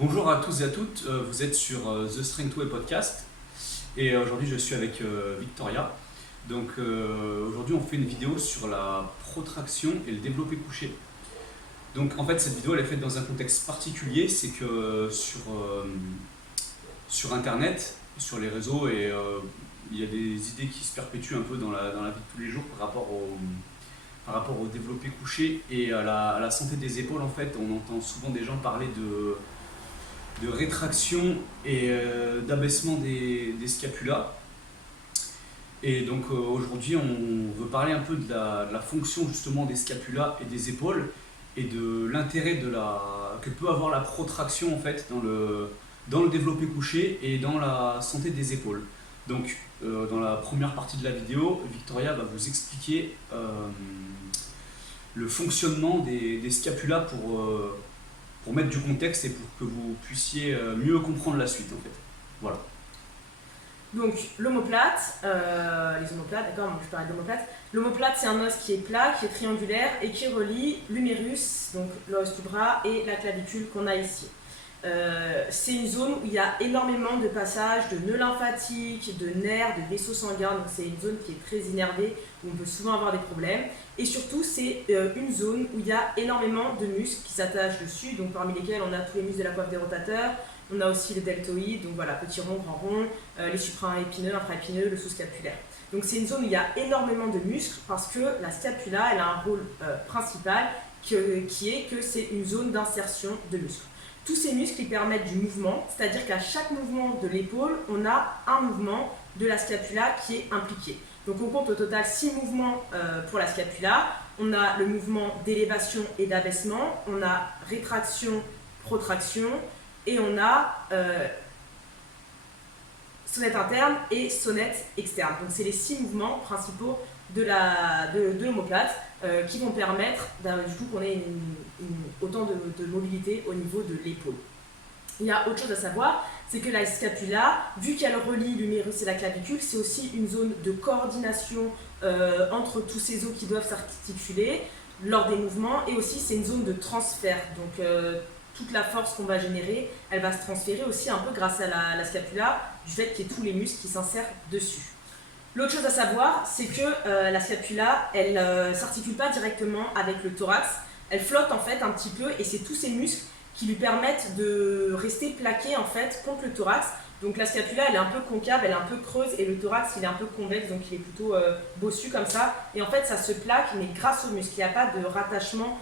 Bonjour à tous et à toutes, vous êtes sur The Strength Way Podcast et aujourd'hui je suis avec Victoria. Donc aujourd'hui on fait une vidéo sur la protraction et le développé couché. Donc en fait cette vidéo elle est faite dans un contexte particulier, c'est que sur internet, sur les réseaux il y a des idées qui se perpétuent un peu dans la vie de tous les jours par rapport au développé couché et à la santé des épaules. En fait on entend souvent des gens parler de rétraction et d'abaissement des scapulas. Et donc aujourd'hui, on veut parler un peu de la fonction justement des scapulas et des épaules et de l'intérêt que peut avoir la protraction en fait dans le développé couché et dans la santé des épaules. Donc dans la première partie de la vidéo, Victoria va vous expliquer le fonctionnement des scapulas pour mettre du contexte et pour que vous puissiez mieux comprendre la suite en fait. Voilà. Donc l'omoplate, les omoplates, d'accord, moi je parlais d'omoplate. L'omoplate c'est un os qui est plat, qui est triangulaire et qui relie l'humérus, donc l'os du bras, et la clavicule qu'on a ici. C'est une zone où il y a énormément de passages de nœuds lymphatiques, de nerfs, de vaisseaux sanguins, donc c'est une zone qui est très innervée, où on peut souvent avoir des problèmes. Et surtout, c'est une zone où il y a énormément de muscles qui s'attachent dessus, donc parmi lesquels on a tous les muscles de la coiffe des rotateurs, on a aussi le deltoïde, donc voilà, petit rond, grand rond, les supraépineux, infraépineux, le sous-scapulaire. Donc c'est une zone où il y a énormément de muscles parce que la scapula, elle a un rôle principal qui est que c'est une zone d'insertion de muscles. Tous ces muscles ils permettent du mouvement, c'est-à-dire qu'à chaque mouvement de l'épaule, on a un mouvement de la scapula qui est impliqué. Donc on compte au total 6 mouvements pour la scapula. On a le mouvement d'élévation et d'abaissement, on a rétraction, protraction, et on a sonnette interne et sonnette externe. Donc c'est les 6 mouvements principaux de l'omoplate qui vont permettre du coup qu'on ait autant de mobilité au niveau de l'épaule. Il y a autre chose à savoir, c'est que la scapula, vu qu'elle relie l'humérus et la clavicule, c'est aussi une zone de coordination entre tous ces os qui doivent s'articuler lors des mouvements, et aussi c'est une zone de transfert. Donc toute la force qu'on va générer, elle va se transférer aussi un peu grâce à la scapula, du fait qu'il y ait tous les muscles qui s'insèrent dessus. L'autre chose à savoir, c'est que la scapula, elle ne s'articule pas directement avec le thorax, elle flotte en fait un petit peu, et c'est tous ces muscles qui lui permettent de rester plaqués en fait contre le thorax. Donc la scapula elle est un peu concave, elle est un peu creuse, et le thorax il est un peu convexe, donc il est plutôt bossu comme ça. Et en fait ça se plaque, mais grâce aux muscles, il n'y a pas de rattachement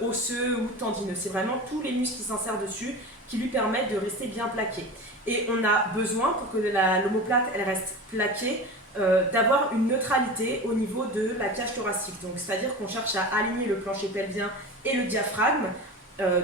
osseux ou tendineux. C'est vraiment tous les muscles qui s'insèrent dessus qui lui permettent de rester bien plaqué. Et on a besoin, pour que l'omoplate elle reste plaquée, d'avoir une neutralité au niveau de la cage thoracique. Donc c'est-à-dire qu'on cherche à aligner le plancher pelvien et le diaphragme,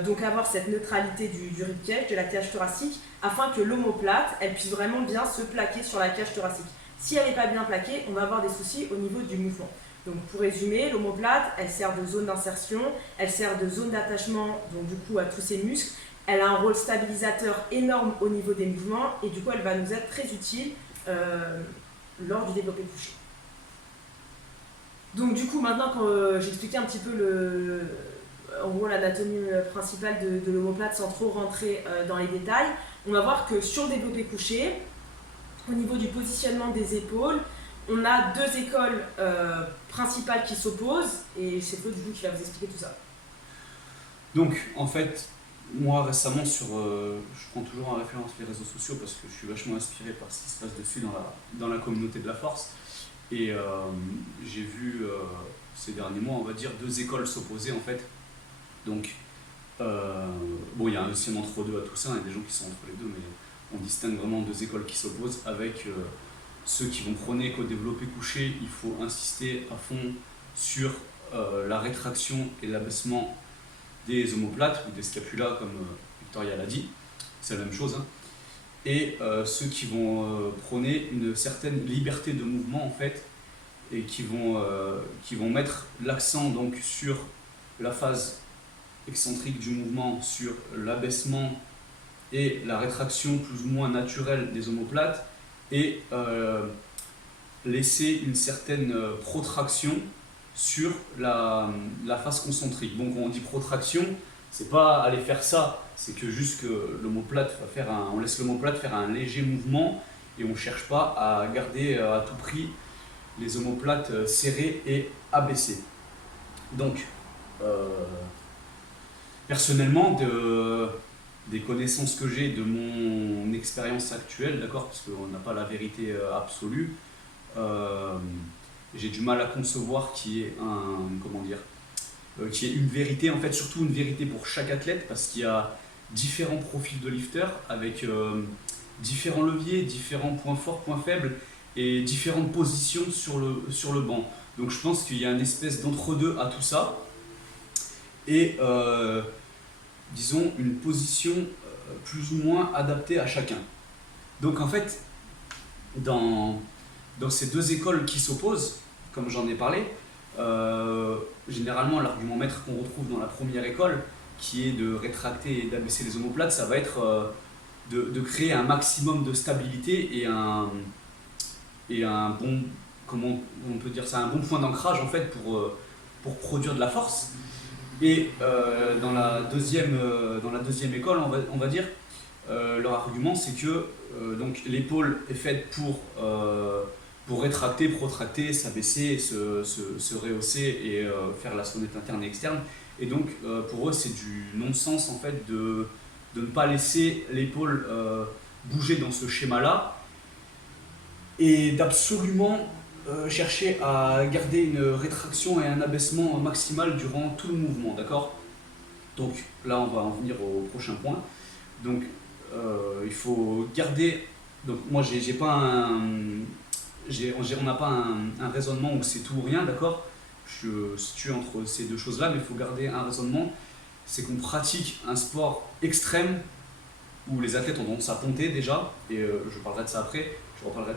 donc avoir cette neutralité du ribcage, de la cage thoracique, afin que l'omoplate elle puisse vraiment bien se plaquer sur la cage thoracique. Si elle n'est pas bien plaquée, on va avoir des soucis au niveau du mouvement. Donc pour résumer, l'omoplate elle sert de zone d'insertion, elle sert de zone d'attachement, donc du coup à tous ces muscles. Elle a un rôle stabilisateur énorme au niveau des mouvements, et du coup elle va nous être très utile lors du développé couché. Donc du coup maintenant que j'ai expliqué un petit peu en gros l'anatomie principale de l'omoplate sans trop rentrer dans les détails, on va voir que sur le développé couché, au niveau du positionnement des épaules, on a 2 écoles principales qui s'opposent, et c'est Claude du coup qui va vous expliquer tout ça. Donc en fait, moi récemment je prends toujours en référence les réseaux sociaux parce que je suis vachement inspiré par ce qui se passe dessus dans la communauté de la force. Et j'ai vu ces derniers mois, on va dire, 2 écoles s'opposer en fait. Donc, bon, il y a aussi un entre-deux à tout ça, il y a des gens qui sont entre les deux, mais on distingue vraiment 2 écoles qui s'opposent, avec ceux qui vont prôner qu'au développé couché, il faut insister à fond sur la rétraction et l'abaissement des omoplates ou des scapulas, comme Victoria l'a dit, c'est la même chose, hein. Et ceux qui vont prôner une certaine liberté de mouvement en fait, et qui vont mettre l'accent donc sur la phase excentrique du mouvement, sur l'abaissement et la rétraction plus ou moins naturelle des omoplates, et laisser une certaine protraction sur la phase concentrique. Donc on dit protraction, C'est pas aller faire ça, c'est que juste que l'omoplate va faire on laisse l'omoplate faire un léger mouvement et on cherche pas à garder à tout prix les omoplates serrées et abaissées. Donc, personnellement, des connaissances que j'ai de mon expérience actuelle, d'accord, parce qu'on n'a pas la vérité absolue, j'ai du mal à concevoir qu'il y ait qu'il y ait une vérité, en fait, surtout une vérité pour chaque athlète, parce qu'il y a différents profils de lifters avec différents leviers, différents points forts, points faibles et différentes positions sur le banc. Donc je pense qu'il y a une espèce d'entre-deux à tout ça et disons une position plus ou moins adaptée à chacun. Donc en fait, dans ces deux écoles qui s'opposent, comme j'en ai parlé, généralement l'argument maître qu'on retrouve dans la première école, qui est de rétracter et d'abaisser les omoplates, ça va être de créer un maximum de stabilité et un bon, comment on peut dire ça, un bon point d'ancrage en fait pour produire de la force. Et dans la deuxième école, on va dire, leur argument c'est que donc l'épaule est faite pour rétracter, protracter, s'abaisser, se rehausser et faire la sonnette interne et externe. Et donc pour eux c'est du non-sens en fait de ne pas laisser l'épaule bouger dans ce schéma-là et d'absolument chercher à garder une rétraction et un abaissement maximal durant tout le mouvement, d'accord? Donc là on va en venir au prochain point. Donc il faut garder. Donc moi j'ai pas on n'a pas un raisonnement où c'est tout ou rien, d'accord? Je situe entre ces deux choses-là, mais il faut garder un raisonnement. C'est qu'on pratique un sport extrême où les athlètes ont tendance à ponter déjà, et je reparlerai de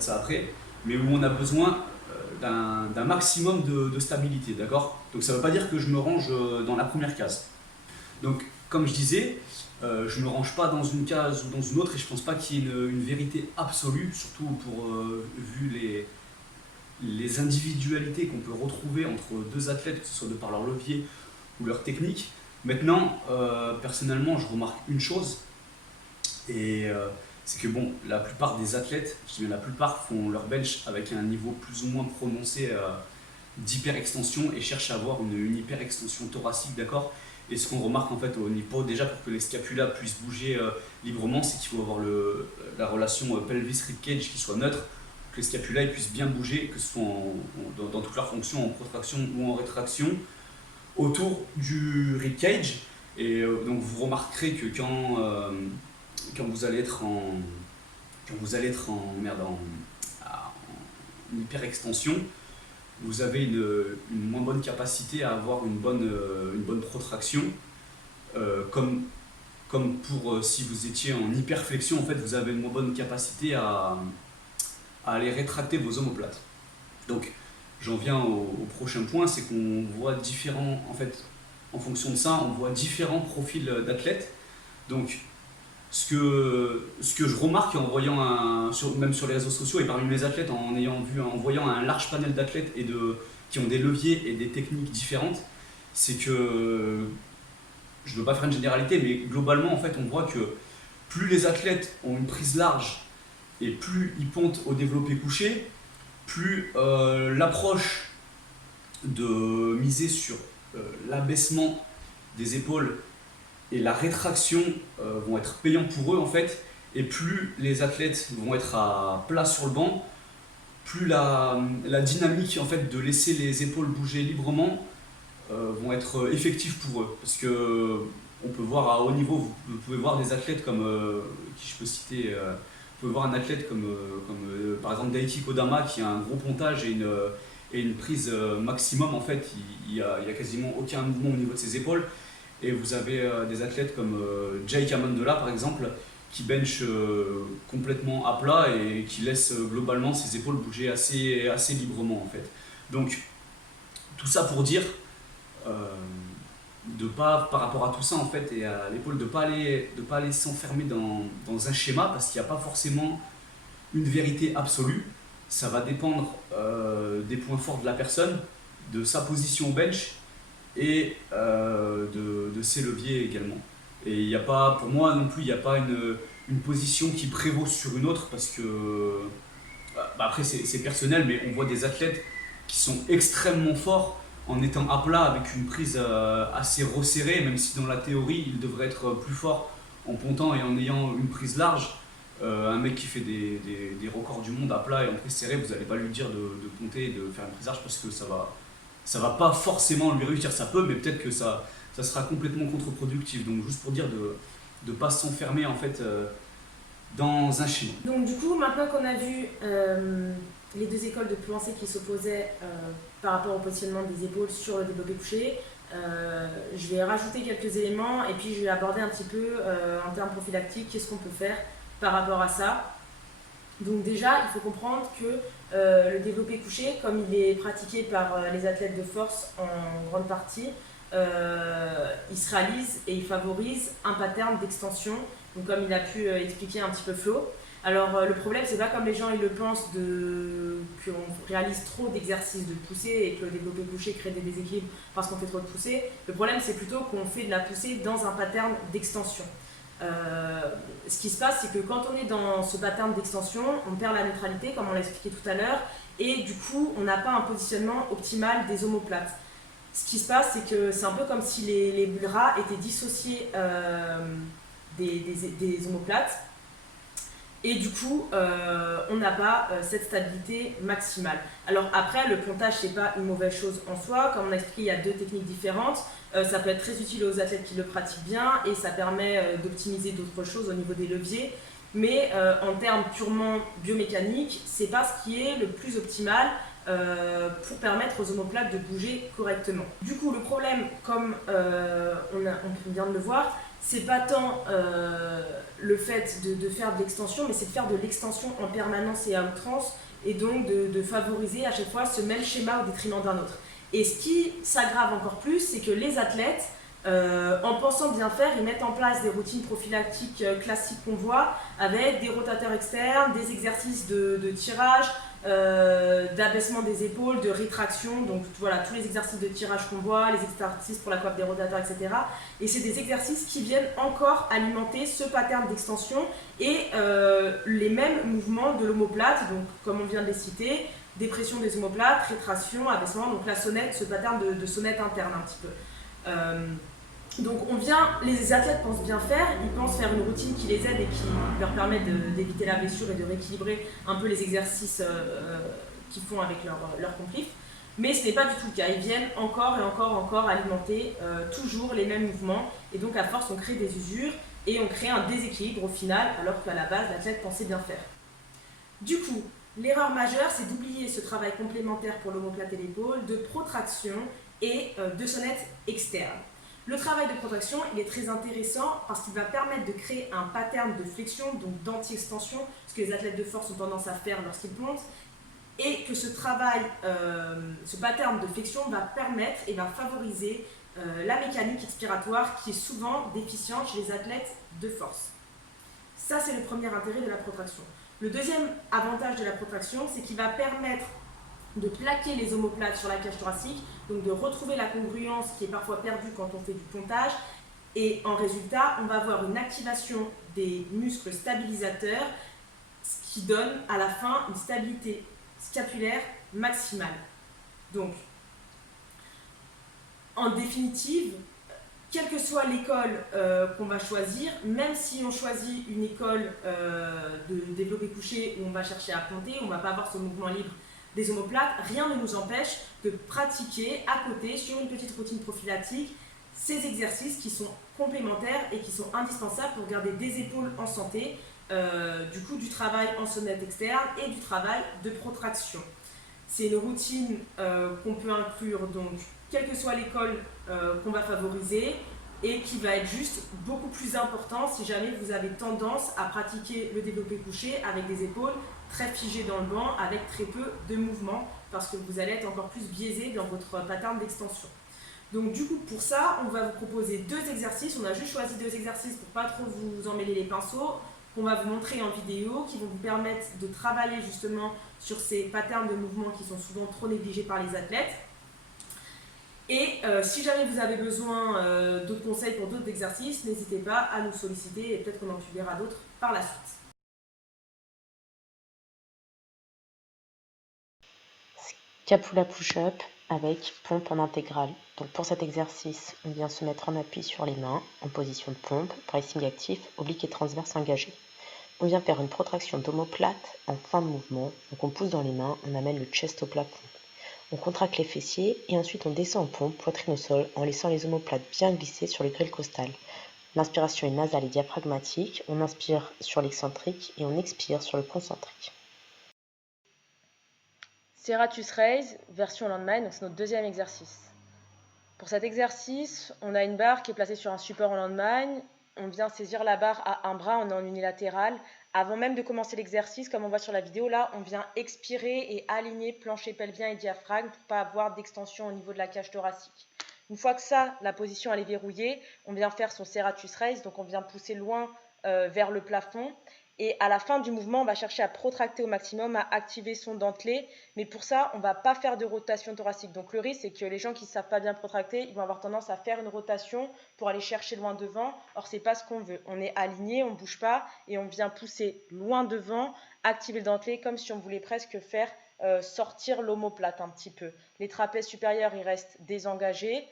ça après, mais où on a besoin d'un maximum de stabilité, d'accord? Donc ça ne veut pas dire que je me range dans la première case. Donc comme je disais, je ne me range pas dans une case ou dans une autre, et je ne pense pas qu'il y ait une vérité absolue, surtout vu les individualités qu'on peut retrouver entre deux athlètes, que ce soit de par leur levier ou leur technique. Maintenant, personnellement, je remarque une chose, et c'est que bon, la plupart des athlètes, je dis bien la plupart, font leur bench avec un niveau plus ou moins prononcé d'hyperextension et cherchent à avoir une hyperextension thoracique, d'accord? Et ce qu'on remarque en fait au niveau, déjà pour que les scapulas puissent bouger librement, c'est qu'il faut avoir la relation pelvis-ribcage qui soit neutre, que les scapulas puissent bien bouger, que ce soit dans toutes leurs fonctions, en protraction ou en rétraction, autour du ribcage. Et donc vous remarquerez que quand vous allez être en hyperextension, vous avez une moins bonne capacité à avoir une bonne protraction, comme pour si vous étiez en hyperflexion, en fait, vous avez une moins bonne capacité à aller rétracter vos omoplates. Donc, j'en viens au prochain point, c'est qu'on voit différents, en fait, en fonction de ça, on voit différents profils d'athlètes. Donc, ce que je remarque en voyant même sur les réseaux sociaux et parmi mes athlètes, en voyant un large panel d'athlètes qui ont des leviers et des techniques différentes, c'est que, je ne veux pas faire une généralité, mais globalement en fait on voit que plus les athlètes ont une prise large et plus ils pontent au développé couché, plus l'approche de miser sur l'abaissement des épaules et la rétraction vont être payants pour eux en fait, et plus les athlètes vont être à plat sur le banc, plus la dynamique en fait de laisser les épaules bouger librement vont être effectives pour eux, parce que on peut voir à haut niveau, vous pouvez voir des athlètes comme qui je peux citer, vous pouvez voir un athlète comme par exemple Daiki Kodama qui a un gros pontage et une prise maximum en fait, il y a quasiment aucun mouvement au niveau de ses épaules. Et vous avez des athlètes comme Jake Amendola par exemple, qui bench complètement à plat et qui laisse globalement ses épaules bouger assez librement en fait. Donc tout ça pour dire par rapport à tout ça en fait, et à l'épaule, de pas aller s'enfermer dans un schéma, parce qu'il n'y a pas forcément une vérité absolue. Ça va dépendre des points forts de la personne, de sa position au bench et de ses leviers également. Et il n'y a pas, pour moi non plus, il n'y a pas une position qui prévaut sur une autre parce que, après c'est personnel, mais on voit des athlètes qui sont extrêmement forts en étant à plat avec une prise assez resserrée, même si dans la théorie ils devraient être plus forts en pontant et en ayant une prise large. Un mec qui fait des records du monde à plat et en prise serrée, vous n'allez pas lui dire de ponter et de faire une prise large parce que ça va pas forcément lui réussir. Ça peut, mais peut-être que ça sera complètement contre-productif. Donc juste pour dire de ne pas s'enfermer en fait dans un schéma. Donc du coup, maintenant qu'on a vu les deux écoles de pensée qui s'opposaient par rapport au positionnement des épaules sur le développé couché, je vais rajouter quelques éléments et puis je vais aborder un petit peu en termes prophylactiques qu'est-ce qu'on peut faire par rapport à ça. Donc déjà, il faut comprendre que le développé couché, comme il est pratiqué par les athlètes de force en grande partie, il se réalise et il favorise un pattern d'extension, donc comme il a pu expliquer un petit peu Flo. Alors le problème, c'est pas comme les gens ils le pensent qu'on réalise trop d'exercices de poussée et que le développé couché crée des déséquilibres parce qu'on fait trop de poussée. Le problème, c'est plutôt qu'on fait de la poussée dans un pattern d'extension. Ce qui se passe, c'est que quand on est dans ce pattern d'extension, on perd la neutralité, comme on l'a expliqué tout à l'heure, et du coup, on n'a pas un positionnement optimal des omoplates. Ce qui se passe, c'est que c'est un peu comme si les bras étaient dissociés des omoplates, et du coup, on n'a pas cette stabilité maximale. Alors après, le pontage, c'est pas une mauvaise chose en soi. Comme on a expliqué, il y a deux techniques différentes. Ça peut être très utile aux athlètes qui le pratiquent bien et ça permet d'optimiser d'autres choses au niveau des leviers. Mais en termes purement biomécaniques, c'est pas ce qui est le plus optimal pour permettre aux omoplates de bouger correctement. Du coup, le problème, comme on vient de le voir, c'est pas tant le fait de faire de l'extension, mais c'est de faire de l'extension en permanence et à outrance, et donc de favoriser à chaque fois ce même schéma au détriment d'un autre. Et ce qui s'aggrave encore plus, c'est que les athlètes, en pensant bien faire, ils mettent en place des routines prophylactiques classiques qu'on voit, avec des rotateurs externes, des exercices de tirage, d'abaissement des épaules, de rétraction, donc voilà, tous les exercices de tirage qu'on voit, les exercices pour la coiffe des rotateurs, etc. Et c'est des exercices qui viennent encore alimenter ce pattern d'extension et les mêmes mouvements de l'omoplate, donc comme on vient de les citer, dépression des omoplates, rétraction, abaissement, donc la sonnette, ce pattern de sonnette interne un petit peu. Donc les athlètes pensent bien faire, ils pensent faire une routine qui les aide et qui leur permet d'éviter la blessure et de rééquilibrer un peu les exercices qu'ils font avec leur complice. Mais ce n'est pas du tout le cas, ils viennent encore et encore alimenter toujours les mêmes mouvements et donc à force on crée des usures et on crée un déséquilibre au final alors qu'à la base l'athlète pensait bien faire. Du coup, l'erreur majeure c'est d'oublier ce travail complémentaire pour l'omoplate et l'épaule de protraction et de sonnette externe. Le travail de protraction, il est très intéressant parce qu'il va permettre de créer un pattern de flexion, donc d'anti-extension, ce que les athlètes de force ont tendance à faire lorsqu'ils pontent, et que ce travail, ce pattern de flexion va permettre et va favoriser la mécanique expiratoire qui est souvent déficiente chez les athlètes de force. Ça, c'est le premier intérêt de la protraction. Le deuxième avantage de la protraction, c'est qu'il va permettre de plaquer les omoplates sur la cage thoracique, donc de retrouver la congruence qui est parfois perdue quand on fait du pontage. Et en résultat, on va avoir une activation des muscles stabilisateurs, ce qui donne à la fin une stabilité scapulaire maximale. Donc, en définitive, quelle que soit l'école qu'on va choisir, même si on choisit une école de développé couché où on va chercher à ponter, on ne va pas avoir ce mouvement libre des omoplates, rien ne nous empêche de pratiquer à côté, sur une petite routine prophylactique, ces exercices qui sont complémentaires et qui sont indispensables pour garder des épaules en santé, du coup du travail en sonnette externe et du travail de protraction. C'est une routine qu'on peut inclure donc quelle que soit l'école qu'on va favoriser et qui va être juste beaucoup plus important si jamais vous avez tendance à pratiquer le développé couché avec des épaules très figées dans le banc avec très peu de mouvement parce que vous allez être encore plus biaisé dans votre pattern d'extension. Donc du coup pour ça on va vous proposer deux exercices, on a juste choisi deux exercices pour pas trop vous emmêler les pinceaux, qu'on va vous montrer en vidéo, qui vont vous permettre de travailler justement sur ces patterns de mouvement qui sont souvent trop négligés par les athlètes. Et si jamais vous avez besoin d'autres conseils pour d'autres exercices, n'hésitez pas à nous solliciter et peut-être qu'on en publiera d'autres par la suite. Scapula push-up avec pompe en intégrale. Donc pour cet exercice, on vient se mettre en appui sur les mains, en position de pompe, bracing actif, oblique et transverse engagé. On vient faire une protraction d'omoplate en fin de mouvement. Donc on pousse dans les mains, on amène le chest au plafond. On contracte les fessiers et ensuite on descend en pompe, poitrine au sol, en laissant les omoplates bien glisser sur le grille costal. L'inspiration est nasale et diaphragmatique. On inspire sur l'excentrique et on expire sur le concentrique. Serratus raise, version landmine, donc c'est notre deuxième exercice. Pour cet exercice, on a une barre qui est placée sur un support en landmine. On vient saisir la barre à un bras, on est en unilatéral. Avant même de commencer l'exercice, comme on voit sur la vidéo, là, on vient expirer et aligner plancher pelvien et diaphragme pour ne pas avoir d'extension au niveau de la cage thoracique. Une fois que ça, la position elle est verrouillée, on vient faire son serratus raise, donc on vient pousser loin vers le plafond. Et à la fin du mouvement, on va chercher à protracter au maximum, à activer son dentelé. Mais pour ça, on ne va pas faire de rotation thoracique. Donc le risque, c'est que les gens qui ne savent pas bien protracter, ils vont avoir tendance à faire une rotation pour aller chercher loin devant. Or, ce n'est pas ce qu'on veut. On est aligné, on ne bouge pas et on vient pousser loin devant, activer le dentelé comme si on voulait presque faire sortir l'omoplate un petit peu. Les trapèzes supérieurs, ils restent désengagés.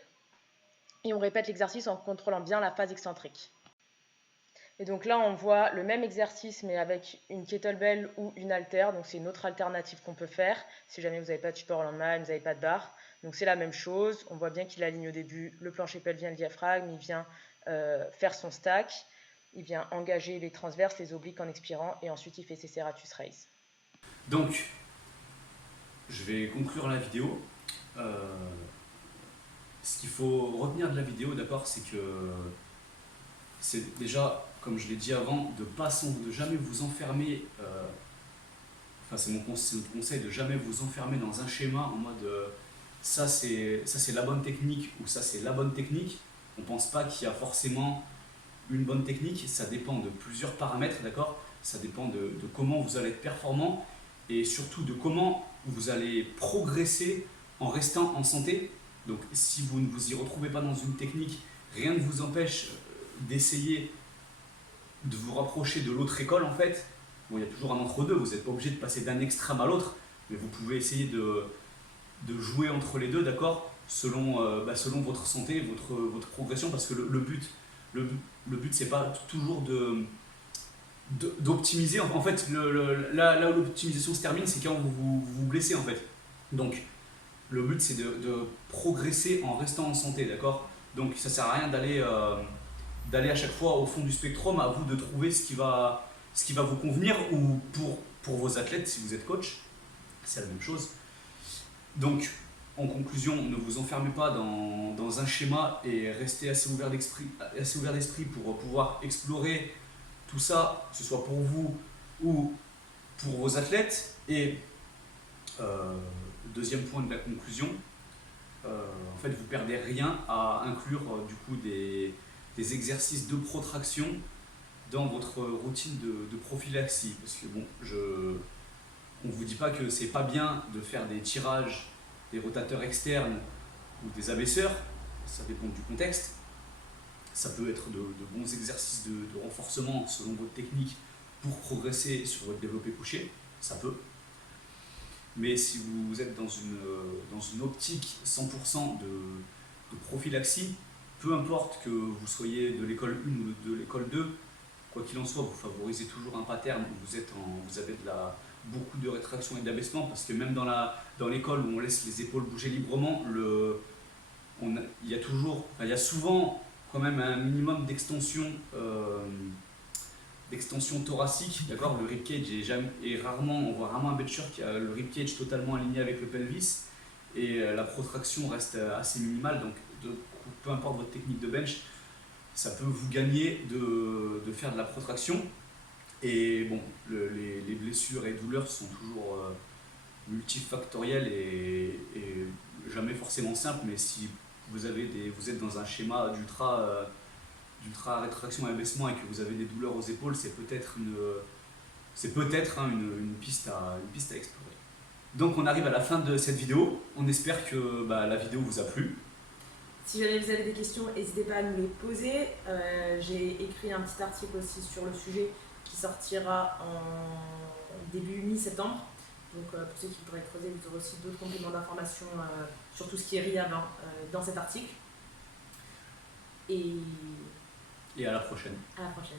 Et on répète l'exercice en contrôlant bien la phase excentrique. Et donc là, on voit le même exercice, mais avec une kettlebell ou une haltère. Donc c'est une autre alternative qu'on peut faire, si jamais vous n'avez pas de support au lendemain, vous n'avez pas de barre. Donc c'est la même chose. On voit bien qu'il aligne au début le plancher pelvien, le diaphragme. Il vient faire son stack. Il vient engager les transverses, les obliques en expirant. Et ensuite, il fait ses serratus raise. Donc, je vais conclure la vidéo. Ce qu'il faut retenir de la vidéo, d'accord, c'est que c'est déjà, comme je l'ai dit avant, de jamais vous enfermer. Enfin, c'est notre conseil de jamais vous enfermer dans un schéma en mode ça c'est la bonne technique ou ça c'est la bonne technique. On pense pas qu'il y a forcément une bonne technique. Ça dépend de plusieurs paramètres, d'accord. Ça dépend de comment vous allez être performant et surtout de comment vous allez progresser en restant en santé. Donc, si vous ne vous y retrouvez pas dans une technique, rien ne vous empêche d'essayer de vous rapprocher de l'autre école en fait. Bon, il y a toujours un entre-deux, vous n'êtes pas obligé de passer d'un extrême à l'autre, mais vous pouvez essayer de jouer entre les deux, d'accord, selon votre santé, votre progression, parce que le but c'est pas toujours d'optimiser. En fait, là où l'optimisation se termine, c'est quand vous vous blessez en fait. Donc, le but c'est de progresser en restant en santé, d'accord. Donc ça sert à rien d'aller à chaque fois au fond du spectrum, à vous de trouver ce qui va vous convenir, ou pour vos athlètes, si vous êtes coach, c'est la même chose. Donc, en conclusion, ne vous enfermez pas dans un schéma et restez assez ouvert d'esprit pour pouvoir explorer tout ça, que ce soit pour vous ou pour vos athlètes. Et deuxième point de la conclusion, en fait, vous perdez rien à inclure du coup des exercices de protraction dans votre routine de prophylaxie, parce que bon, on ne vous dit pas que c'est pas bien de faire des tirages, des rotateurs externes ou des abaisseurs, ça dépend du contexte. Ça peut être de bons exercices de renforcement selon votre technique pour progresser sur votre développé couché, ça peut. Mais si vous êtes dans une optique 100% de prophylaxie, peu importe que vous soyez de l'école 1 ou de l'école 2, quoi qu'il en soit, vous favorisez toujours un pattern où vous avez beaucoup de rétraction et d'abaissement, parce que même dans l'école où on laisse les épaules bouger librement, il y a souvent quand même un minimum d'extension thoracique, d'accord. Le ribcage on voit rarement un bencher qui a le ribcage totalement aligné avec le pelvis, et la protraction reste assez minimale. Donc peu importe votre technique de bench, ça peut vous gagner de faire de la protraction. Et bon, les blessures et douleurs sont toujours multifactorielles et jamais forcément simples, mais si vous êtes dans un schéma d'ultra rétraction et abaissement et que vous avez des douleurs aux épaules, c'est peut-être une piste à explorer. Donc on arrive à la fin de cette vidéo. On espère que la vidéo vous a plu. Si jamais vous avez des questions, n'hésitez pas à nous les poser. J'ai écrit un petit article aussi sur le sujet qui sortira en début mi-septembre. Donc pour ceux qui voudraient creuser, vous aurez aussi d'autres compléments d'information sur tout ce qui est RIAB dans cet article. Et Et à la prochaine. à la prochaine.